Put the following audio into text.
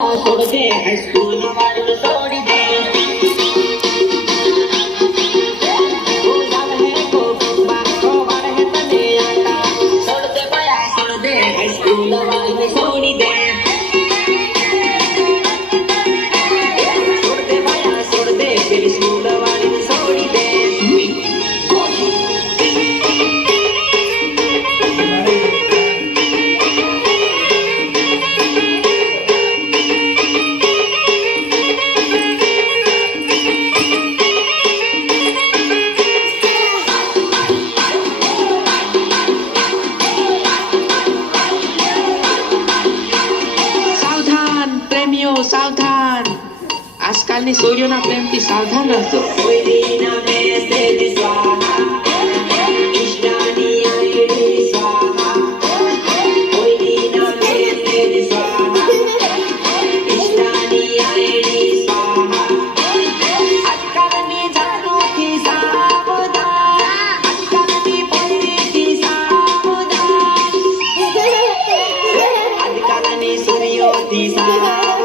छोड़ दे हाईस्कूल वालों छोड़ दे वो जान है को को बार है तने आता छोड़ दे बया छोड़ दे हाईस्कूल वालों छोड़ दे छोड़ दे बया छोड़ दे फिर स्कूल वालों छोड़ दे सावधान आजकालની સોરીઓના પ્રેમથી સાવધાન રહેજો કોઈના મેસેજ સ્વાહા ઈષ્ટાની આઈડી સ્વાહા કોઈના મેસેજ સ્વાહા ઈષ્ટાની આઈડી સ્વાહા આજકાલની જાગૃતિ સાવધાન આજકાલની પરિસ્થિતિ સાવધાન આજકાલની સોરીઓથી સાવધાન